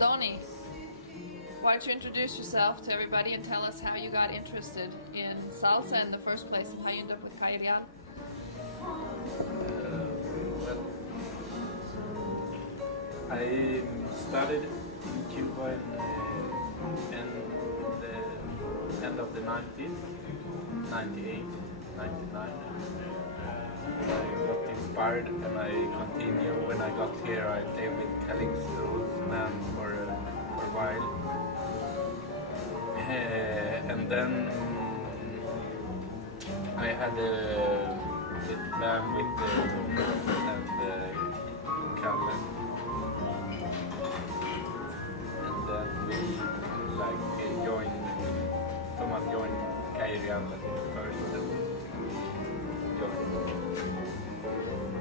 Dony, why don't you introduce yourself to everybody and tell us how you got interested in salsa in the first place and how you ended up with Calle Real? Well, I studied in Cuba in the end of the 90s, 98, 99. I got inspired and I continued. When I got here, I played with Calypso man for a while. And then I had a little band with Timba and Kalle. And then we joined, Thomas joined Calle Real first and joined.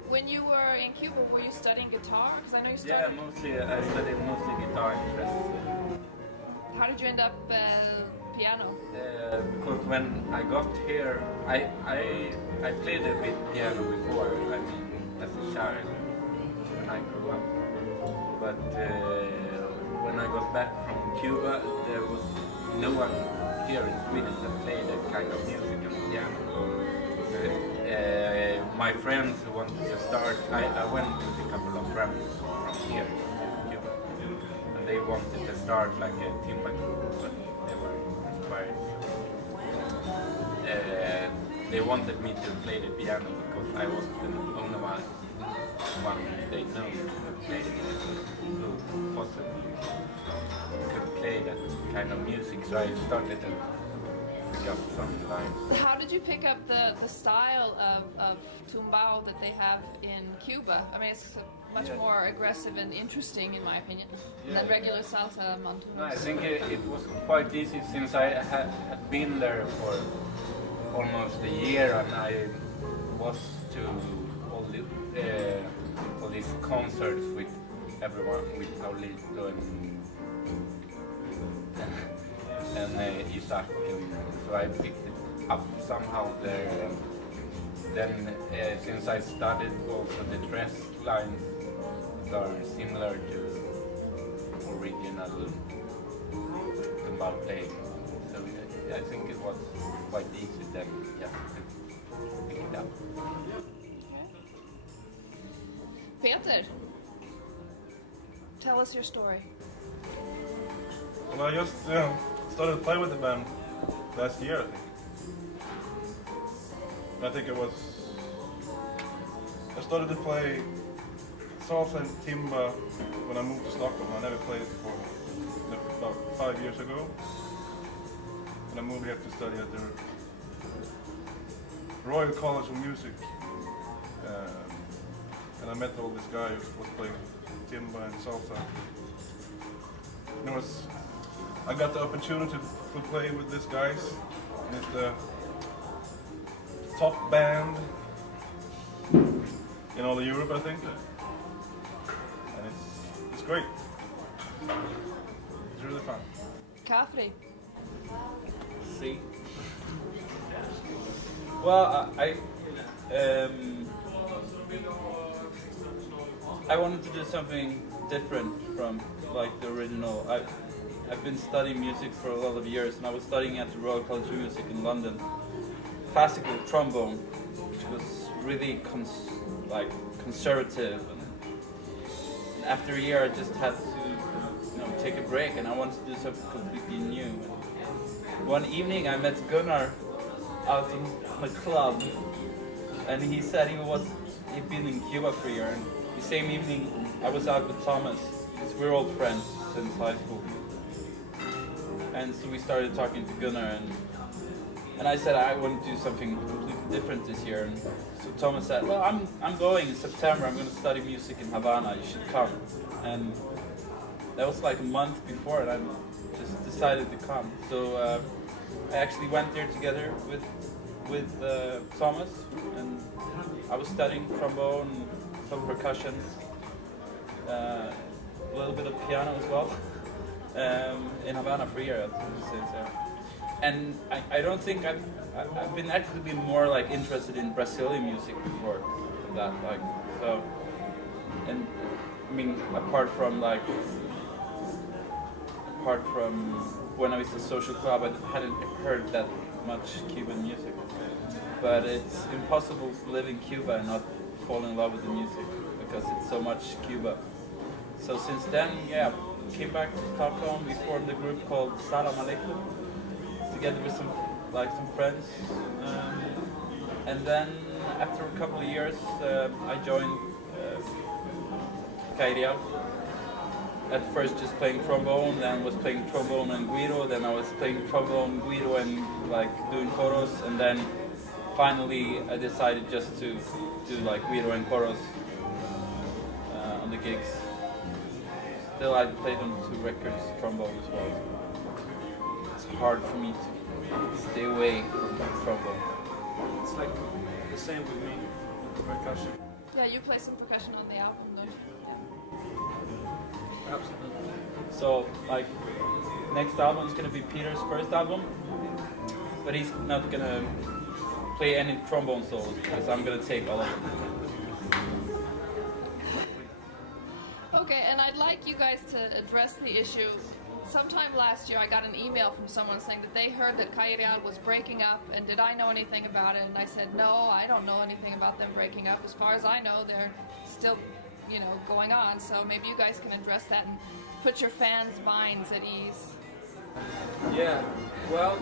When you were in Cuba, were you studying guitar? Because I know you studied. Yeah, mostly. I studied mostly guitar and chess. How did you end up piano? Because when I got here, I played a bit piano before. I mean, as a child when I grew up. But when I got back from Cuba, there was no one here in Sweden that played that kind of music on piano. My friends who wanted to start, I went with a couple of friends from here to Cuba, and they wanted to start like a Timba group, but they were inspired. They wanted me to play the piano because I was the only one they know who played it, who possibly could play that kind of music, so I started to pick up some lines. How did you pick up the style of tumbao that they have in Cuba? I mean, it's much more aggressive and interesting, in my opinion, than regular salsa montuno. No, I think it was quite easy since I had been there for almost a year, and I was to all these concerts with everyone, with Paulito and Isaac, and so I picked it up somehow there. Then since I studied also the dress lines are similar to original tumbao playing, so I think it was quite easy then to pick it up. Peter, tell us your story. Well, I just started to play with the band last year, I think. I think I started to play salsa and timba when I moved to Stockholm. I never played it before, about 5 years ago. And I moved here to study at the Royal College of Music. And I met all these guys who was playing timba and salsa. And I got the opportunity to play with these guys, and it's the top band in all of Europe, I think. And it's great. It's really fun. Kafry. See. Well, I wanted to do something different from like the original. I've been studying music for a lot of years, and I was studying at the Royal College of Music in London, classical trombone, which was really conservative. And after a year, I just had to take a break, and I wanted to do something completely new. And one evening, I met Gunnar out in a club, and he said he'd been in Cuba for a year. And the same evening, I was out with Thomas, because we're old friends since high school. And so we started talking to Gunnar, and I said I want to do something completely different this year. And so Thomas said, well, I'm going in September. I'm going to study music in Havana. You should come. And that was like a month before, and I just decided to come. So I actually went there together with Thomas, and I was studying trombone, some percussion, a little bit of piano as well. In Havana for a year, and I don't think I've been actually more like interested in Brazilian music before that, like so. And I mean, apart from like apart from when I was at the social club, I hadn't heard that much Cuban music. But it's impossible to live in Cuba and not fall in love with the music because it's so much Cuba. So since then, yeah, came back to Stockholm. We formed a group called Salam Aleikum together with some friends. And then after a couple of years, I joined Calle Real. At first just playing trombone, then was playing trombone and guiro, then I was playing trombone, guiro and like doing choros, and then finally I decided just to do like guiro and choros on the gigs. Still I played on 2 records, trombone as well. It's hard for me to stay away from trombone. It's like the same with me, percussion. Yeah, you play some percussion on the album, don't you? Absolutely. So like next album is gonna be Peter's first album, but he's not gonna play any trombone solos because I'm gonna take all of them. Okay, and I'd like you guys to address the issue. Sometime last year I got an email from someone saying that they heard that Calle Real was breaking up, and did I know anything about it? And I said, no, I don't know anything about them breaking up. As far as I know, they're still, you know, going on. So maybe you guys can address that and put your fans' minds at ease. Yeah, well,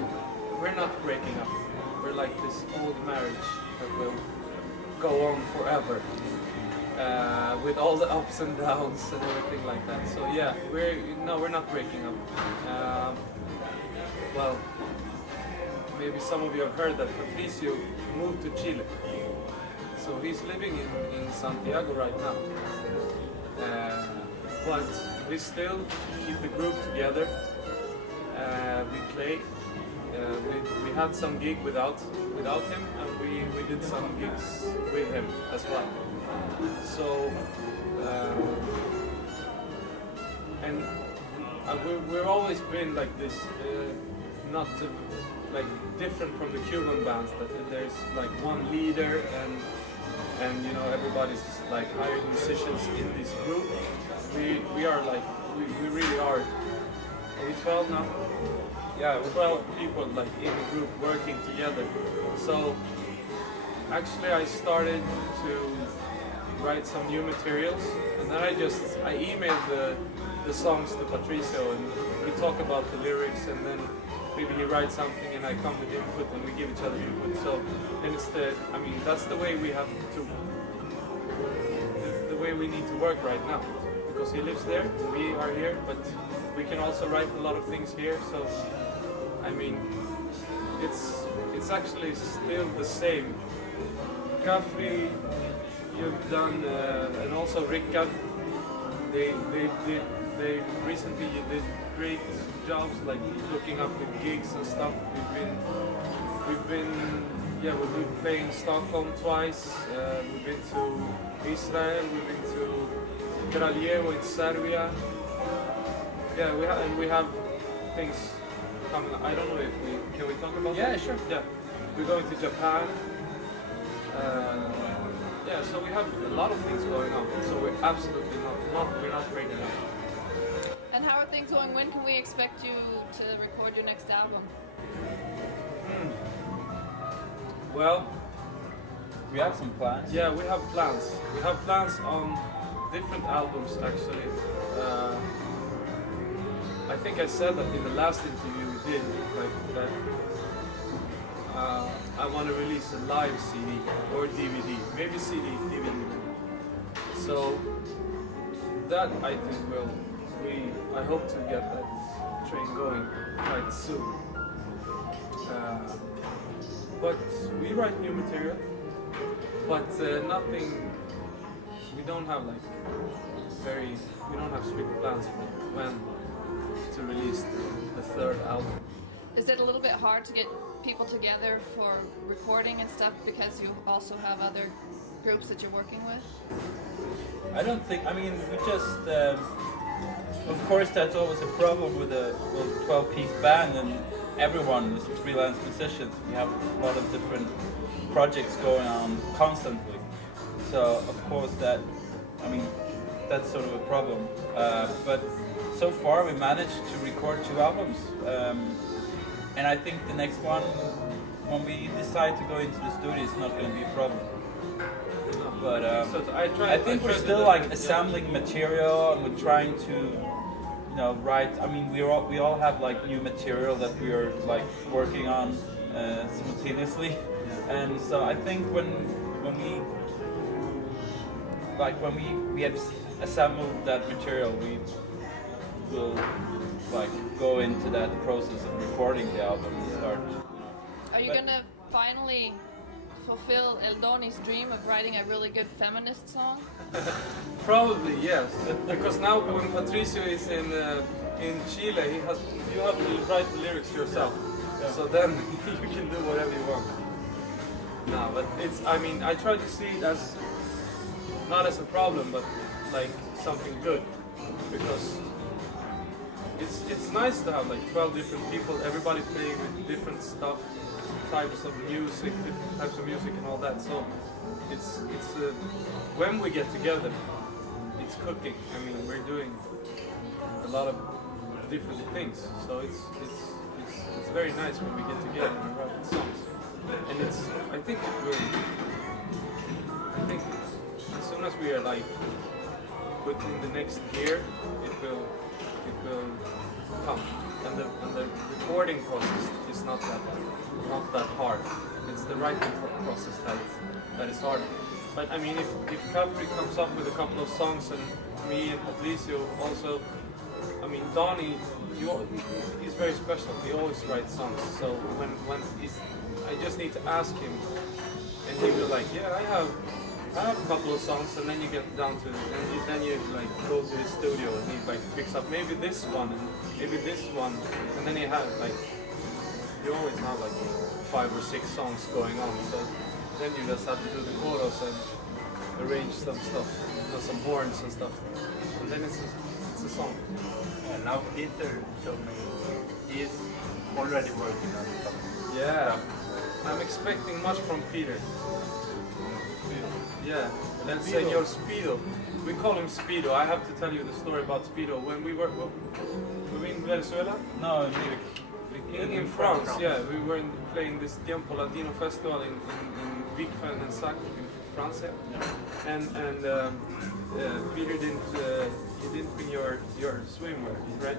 we're not breaking up. We're like this old marriage that will go on forever. With all the ups and downs and everything like that. So yeah, we're not breaking up. Well, maybe some of you have heard that Patricio moved to Chile. So he's living in Santiago right now. But we still keep the group together. We play. We had some gig without him, and we did some gigs with him as well. So, and we've always been like this, not like different from the Cuban bands, that there's like one leader and you know everybody's like hired musicians in this group. We are like we really are. Are we 12 now? Yeah, 12 people like in the group working together. So actually I started to write some new materials, and then I emailed the songs to Patricio, and we talk about the lyrics, and then maybe he writes something and I come with input and we give each other input. So, and that's the way we have to, the way we need to work right now, because he lives there, we are here, but we can also write a lot of things here. So, I mean, it's actually still the same. Kafry, you've done, and also Rickard, they recently did great jobs, like looking up the gigs and stuff. We've been playing Stockholm twice. We've been to Israel. We've been to Kraljevo in Serbia. Yeah, we have things coming. I don't know if can we talk about that? Yeah, sure. Yeah, we're going to Japan. Yeah, so we have a lot of things going on. So we're absolutely we're not breaking up. And how are things going? When can we expect you to record your next album? Well, We have some plans. yeah, we have plans. We have plans on different albums actually. I think I said that in the last interview we did, like that. I want to release a live CD or DVD, maybe CD, DVD. So that I think I hope to get that train going quite soon. But we write new material, but nothing. We don't have strict plans for when to release the third album. Is it a little bit hard to get people together for recording and stuff because you also have other groups that you're working with? I don't think, I mean, we just, of course that's always a problem with a 12-piece band, and everyone is freelance musicians. We have a lot of different projects going on constantly. So of course that, I mean, that's sort of a problem. But so far we managed to record 2 albums, and I think the next one, when we decide to go into the studio, it's not going to be a problem. But I think we're still like assembling material, and we're trying to, you know, write. I mean, we all have like new material that we are like working on simultaneously, and so I think when we have assembled that material, we will like go into that process of recording the album and start. Are you gonna finally fulfill El Dony's dream of writing a really good feminist song? Probably yes, because now when Patricio is in Chile, you have to write the lyrics yourself. So then you can do whatever you want. No, but it's, I mean, I try to see it as not as a problem, but like something good, because it's nice to have like 12 different people, everybody playing with different stuff, types of music, different types of music and all that. So it's when we get together, it's cooking. I mean, we're doing a lot of different things, so it's very nice when we get together and write songs. And I think as soon as we are like put in the next gear, it will come. And the recording process is not that hard. It's the writing process that is hard. But I mean, if Kafry comes up with a couple of songs, and me and Patricio also, I mean, Dony, he's very special. He always writes songs. So when I just need to ask him, and he will like, yeah, I have a couple of songs, and then you get down to, and then you like go to his studio, and he like picks up maybe this one and maybe this one, and then you always have like 5 or 6 songs going on. So then you just have to do the chorus and arrange some stuff, some horns and stuff, and then it's a song. And now Peter showed me he's already working on something. Yeah, I'm expecting much from Peter. Yeah, and then Señor Speedo. We call him Speedo. I have to tell you the story about Speedo. When we were in Venezuela? No, In France, yeah. We were playing this Tiempo Latino festival in Vic-Fen and Sac in France. Yeah. And Peter didn't bring your swimwear, right?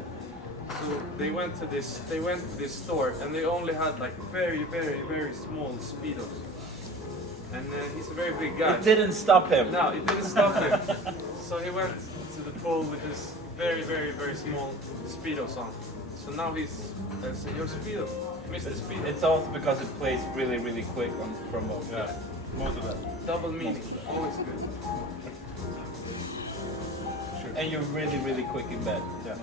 So they went to this store, and they only had like very, very, very small Speedos. And he's a very big guy. It didn't stop him. No, it didn't stop him. So he went to the pool with this very, very, very small Speedos on. So now he's Señor Speedo, Mr. Speedo. It's also because it plays really, really quick on trombone. Yeah, most of that. Double meaning, always good. Sure. And you're really, really quick in bed. Yeah.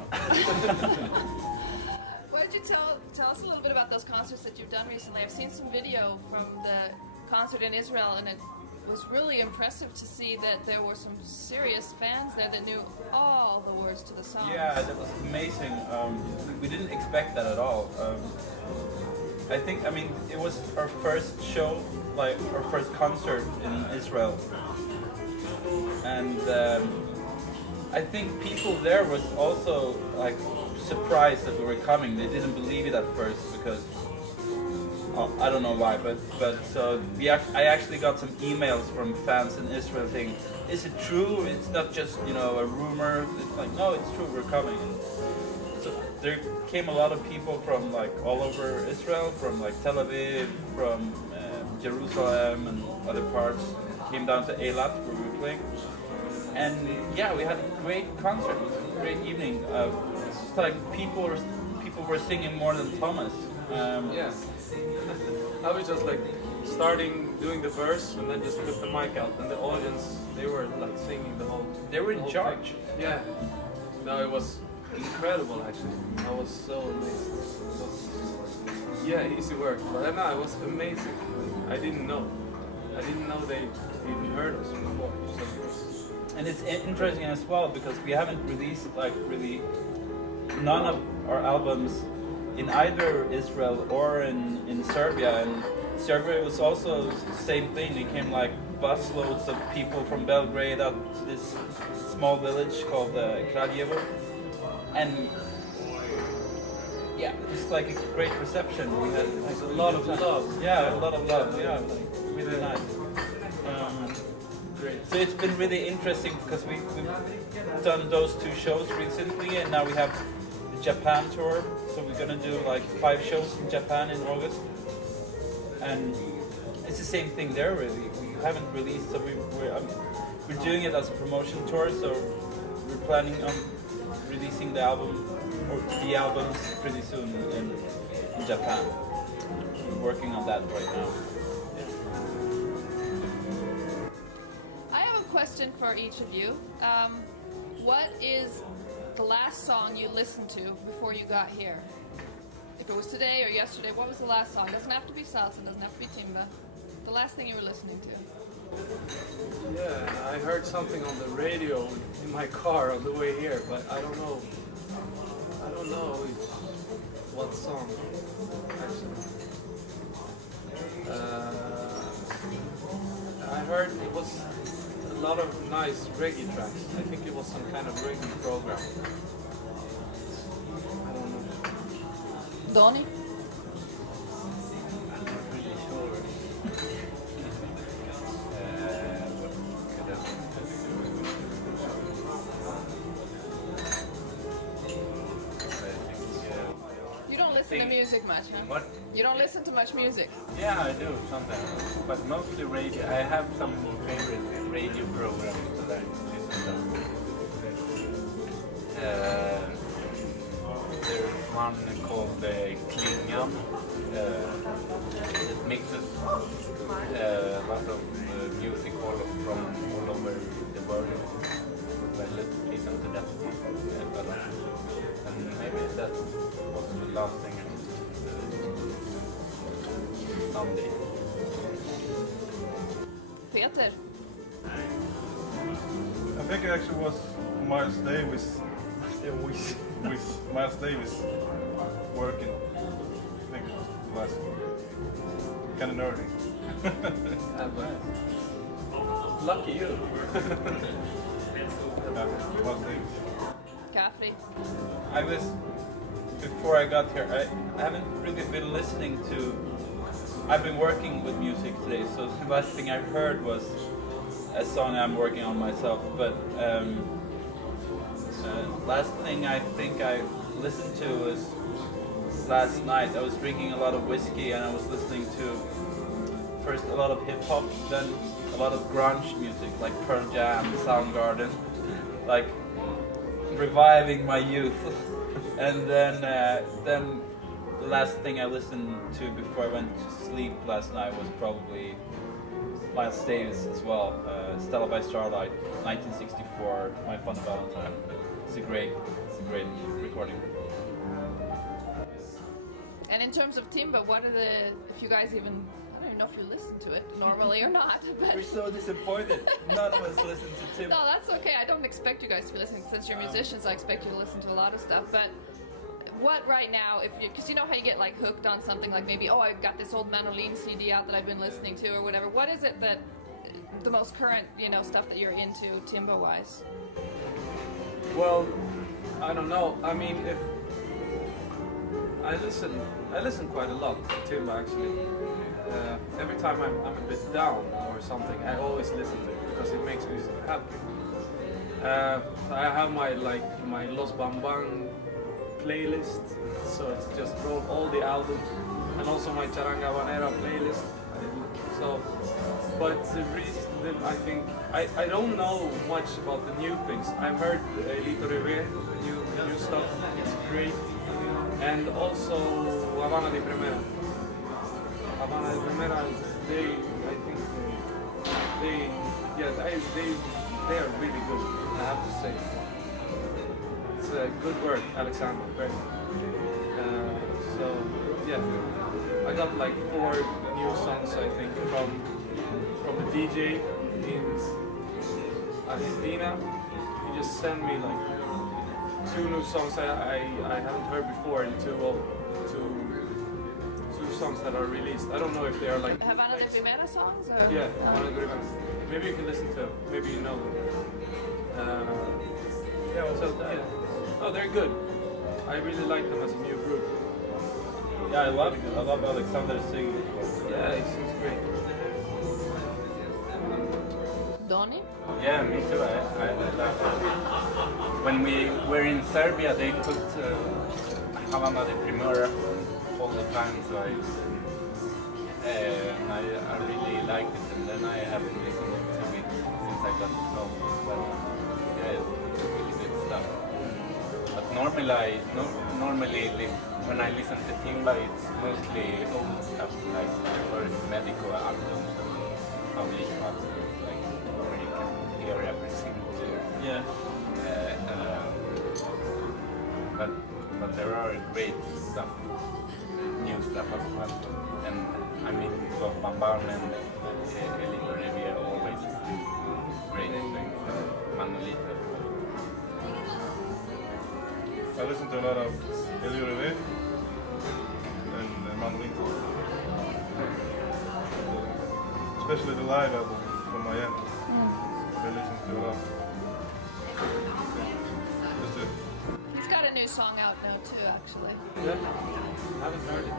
Why don't you tell us a little bit about those concerts that you've done recently? I've seen some video from the concert in Israel, and it was really impressive to see that there were some serious fans there that knew all the words to the song. Yeah, that was amazing. We didn't expect that at all. I mean, it was our first show, like our first concert in Israel. And I think people there was also like surprised that we were coming. They didn't believe it at first because I don't know why, but so I actually got some emails from fans in Israel saying, "Is it true? It's not just a rumor." It's like, no, it's true. We're coming. And so there came a lot of people from like all over Israel, from like Tel Aviv, from Jerusalem and other parts. Came down to Eilat where we were playing, and yeah, we had a great concert. It was a great evening. It's like people were singing more than Thomas. Yeah. I was just like doing the verse, and then just put the mic out, and the audience, they were like singing the whole. They were in charge. Thing. Yeah. No, it was incredible actually. I was so amazed. Easy work, but no, it was amazing. I didn't know they even heard us before. So. And it's interesting as well because we haven't released like really none of our albums in either Israel or in Serbia, and Serbia was also the same thing. It came like busloads of people from Belgrade out to this small village called Calle Real. And yeah, it's like a great reception. We had like, A lot of love. Yeah, a lot of love. Yeah, like, really nice. Great. So it's been really interesting because we've done those 2 shows recently, and now we have the Japan tour. So we're gonna do like 5 shows in Japan in August, and it's the same thing there. Really, we haven't released, so we're doing it as a promotion tour. So we're planning on releasing the album or the albums pretty soon in Japan. We're working on that right now. I have a question for each of you. What is the last song you listened to before you got here? If it was today or yesterday, what was the last song? It doesn't have to be salsa, it doesn't have to be timba. The last thing you were listening to. Yeah, I heard something on the radio in my car on the way here, but I don't know what song actually. I heard it was a lot of nice reggae tracks. I think it was some kind of reggae program. I don't know. Dony? You don't listen to music much, huh? What? You don't listen to much music. Yeah, I do sometimes, but mostly radio. I have some favorite radio programs that I listen to. There's one called Klingan. It mixes a lot of music from all over the world. I listen to that a lot. And maybe that was the last thing I someday. Peter? I think it actually was Miles Davis. With Miles Davis working. I think it was the last one. Kind of nerdy. Lucky you. Yeah, Miles Davis. Kafry? Before I got here, I haven't really been listening to. I've been working with music today, so the last thing I heard was a song I'm working on myself. But last thing I think I listened to was last night. I was drinking a lot of whiskey and I was listening to first a lot of hip hop, then a lot of grunge music like Pearl Jam, Soundgarden, like reviving my youth. And then the last thing I listened to before I went to sleep last night was probably Miles Davis as well. Stella by Starlight, 1964, My Fun Valentine. It's a great recording. And in terms of timba, what are if you guys even, I don't even know if you listen to it normally or not. But We're so disappointed. None of us listen to Timba. no, that's okay. I don't expect you guys to be listening. Since you're musicians, I expect you to listen to a lot of stuff. But what right now, because you know how you get like hooked on something, like maybe, oh, I've got this old Manolin CD out that I've been listening to or whatever. What is it that, the most current, stuff that you're into timba-wise? Well, I don't know. I mean, if I listen quite a lot to Timba actually. Every time I'm a bit down or something, I always listen to it because it makes me happy. I have my Los Bambang playlist, so it's just all the albums, and also my Charanga Banera playlist. So, but the reason I think I don't know much about the new things. I've heard Lito Reve, new stuff. It's great, and also Habana de Primera. Habana de Primera, they are really good. I have to say, it's good work, Alexander. Great. So yeah, I got like 4 new songs I think from the DJ in Argentina. He just sent me like 2 new songs I haven't heard before, and two songs that are released. I don't know if they are like. Havana de Primera songs? Or? Yeah, one of the rhythms. Maybe you can listen to. Maybe you know them. Oh, they're good. I really like them as a new group. Yeah, I love Alexander singing. Yeah, it seems great. Dony? Yeah, me too. I love it. When we were in Serbia, they put Havana de Primera all the time, so I really liked it, and then I haven't listened to it since I got to know it as well. Yeah, it's really good stuff. But normally when I listen to Timba, it's mostly old stuff, like the first medical albums, like where you can hear every single lyric. Yeah. But there are great stuff, new stuff as well. And I mean, Bambam and Elito Riviera always do great things. Manolita. I listen to a lot of Elio Reve and Manolito. Especially the live album from Miami. I listen to a lot. Just to He's got a new song out now too, actually. Yeah, I haven't heard it.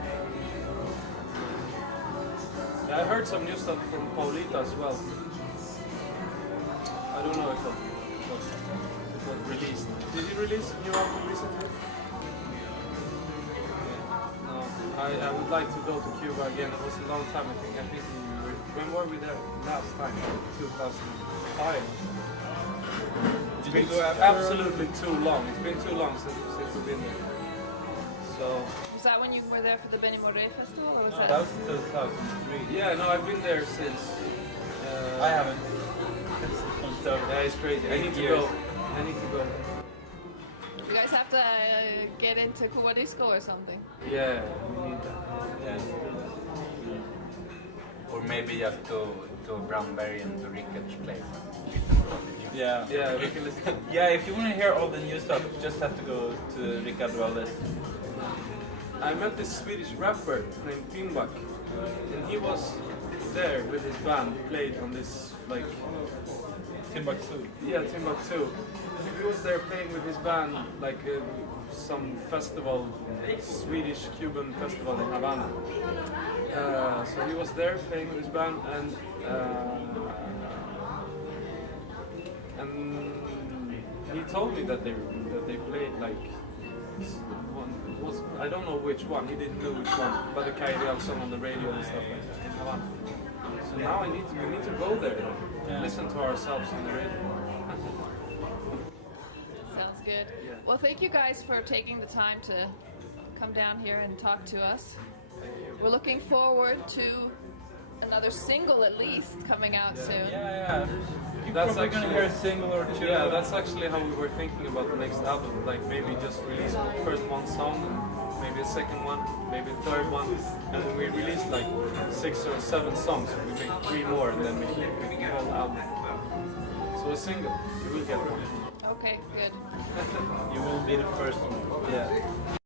Yeah, I heard some new stuff from Paulita as well. I don't know if it was released. Did he release a new album recently? No. I would like to go to Cuba again. It was a long time. I think when were we there last time? 2005. It's been absolutely too long. It's been too long since we've been there. So. Was that when you were there for the Benny Moré festival, or was No, that? that was 2003. Yeah, no, I've been there since. I haven't. Yeah, it's crazy. I need to go. I need to go. You guys have to get into Cuba Disco or something. Yeah, we need that. Yeah. Or maybe just to Brownberry and to Ricketts place. Yeah. Yeah, we can listen. Yeah, if you want to hear all the new stuff, you just have to go to Ricardo Valdez. I met this Swedish rapper named Timba, and he was there with his band, played on this like Timbuktu. yeah, Timbuktu. He was there playing with his band like some festival, Swedish Cuban festival in Havana. So he was there playing with his band, and he told me that they played like one was I don't know which one. He didn't know which one, but the Calle Real song on the radio and stuff like that in Havana. So now we need to go there, listen to ourselves on the radio. Sounds good. Yeah. Well, thank you guys for taking the time to come down here and talk to us. We're looking forward to another single at least coming out soon. Yeah. You're That's probably gonna actually- hear a single or two. Yeah, that's actually how we were thinking about the next album. Like maybe just release first one song, maybe a second one, maybe a third one, and when we release like 6 or 7 songs, we make 3 more, and then we make the whole album. So a single, you will get one. Okay, good. You will be the first one. Yeah.